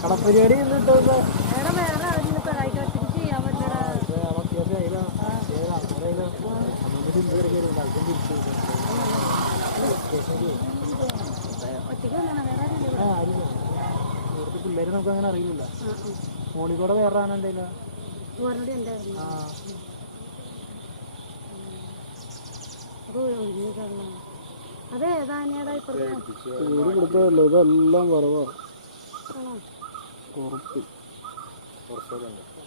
കടപ്പരിപാടി വേറെ ആരെങ്കിലും സഹായിക്കാൻ ഒറ്റയ്ക്ക് ചെയ്യാൻ പറ്റടാ. ഒറ്റയ്ക്ക് വന്നോ? വേറെ ആരില്ല. പിള്ളേര് നമുക്ക് അങ്ങനെ അറിയില്ല. മോളിൽ കൂടെ വേറെ ആണെന്തെങ്കിലും അതേതാനേടാ ഇതെല്ലാം കുറവാ.